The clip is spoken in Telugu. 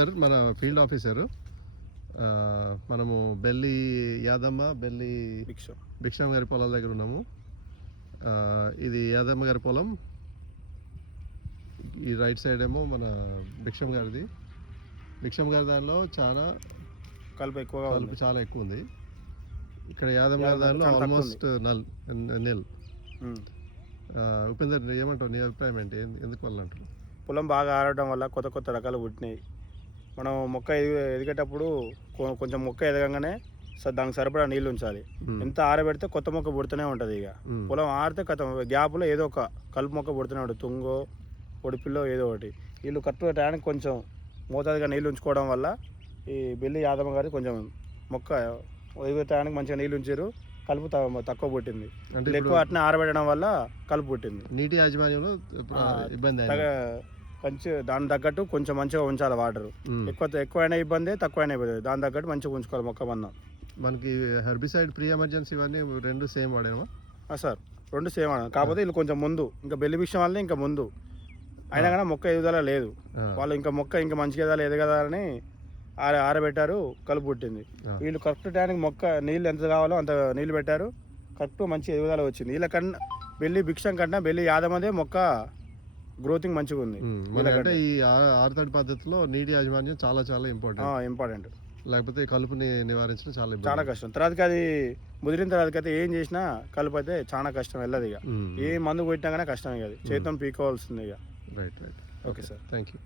సార్ మన ఫీల్డ్ ఆఫీసరు మనము బెల్లి యాదమ్మ బెల్లి భిక్షం గారి పొలాల దగ్గర ఉన్నాము. ఇది యాదమ్మ గారి పొలం, ఈ రైట్ సైడ్ ఏమో మన భిక్షం గారిది. భిక్షం గారి దానిలో చాలా కలుపు చాలా ఎక్కువ ఉంది. ఇక్కడ యాదమ్మ గారి దానిలో ఆల్మోస్ట్ నిల్. ఉపేందర్, ఏమంటావు? నీ అభిప్రాయం ఏంటి? ఎందుకు వల్ల అంటారు? పొలం బాగా ఆరడం వల్ల కొత్త కొత్త రకాలు పుట్టినాయి. మనం మొక్క ఎదిగేటప్పుడు కొంచెం మొక్క ఎదగంగానే దానికి సరిపడా నీళ్ళు ఉంచాలి. ఎంత ఆరబెడితే కొత్త మొక్క పుడుతూనే ఉంటుంది. ఇక పొలం ఆరితే గ్యాప్లో ఏదో ఒక కలుపు మొక్క పుడుతూనే ఉంటుంది. తుంగో పొడిపిల్లో ఏదో ఒకటి. వీళ్ళు కరెక్ట్గా టయానికి కొంచెం మోతాదుగా నీళ్ళు ఉంచుకోవడం వల్ల ఈ బెల్లి యాదమ్మ గారి కొంచెం మొక్క ఎదిగే టయానికి మంచిగా నీళ్ళు ఉంచారు, కలుపు తక్కువ పుట్టింది. అంటే ఎక్కువ అట్నే ఆరబెట్టడం వల్ల కలుపు పుట్టింది. నీటి యాజమాన్యంలో ఇబ్బంది దాని తగ్గట్టు కొంచెం మంచిగా ఉంచాలి. వాటర్ ఎక్కువైనా ఇబ్బంది, తక్కువైనా ఇబ్బంది. దాని తగ్గట్టు మంచిగా ఉంచుకోవాలి మొక్క మందం. మనకి హెర్బిసైడ్ ప్రీ ఎమర్జెన్సీ ఇవన్నీ రెండు సేమ్ వాడేమా? సార్ రెండు సేమ్ వాడాను. కాకపోతే వీళ్ళు కొంచెం ముందు, ఇంకా బెల్లి విషయం వల్ల ఇంకా ముందు అయినా కానీ మొక్క ఎదుగుదల లేదు. వాళ్ళు ఇంకా మొక్క ఇంకా మంచిగా ఎదగదా అని ఆరబెట్టారు, కలుపు పుట్టింది. వీళ్ళు కరెక్ట్ టైంకి మొక్క నీళ్ళు ఎంత కావాలో అంత నీళ్ళు పెట్టారు, కరెక్ట్ మంచి ఎదుగుదల వచ్చింది. వీళ్ళ కన్నా బెల్లి భిక్షం కన్నా బెల్లి యాదమ్మదే మొక్క గ్రోతింగ్ మంచిగా ఉంది. అంటే ఈ ఆరుతడి పద్ధతిలో నీటి యాజమాన్యం చాలా చాలా ఇంపార్టెంట్. లేకపోతే కలుపుని నివారించడం చాలా కష్టం. తర్వాతకి అది ముదిరిన తర్వాత అయితే ఏం చేసినా కలుపు అయితే చాలా కష్టం వెళ్ళదు. ఇక ఏ మందు కొట్టినా కానీ కష్టం. ఇక చేతం పీకోవాల్సింది. ఇక right. Okay sir, thank you.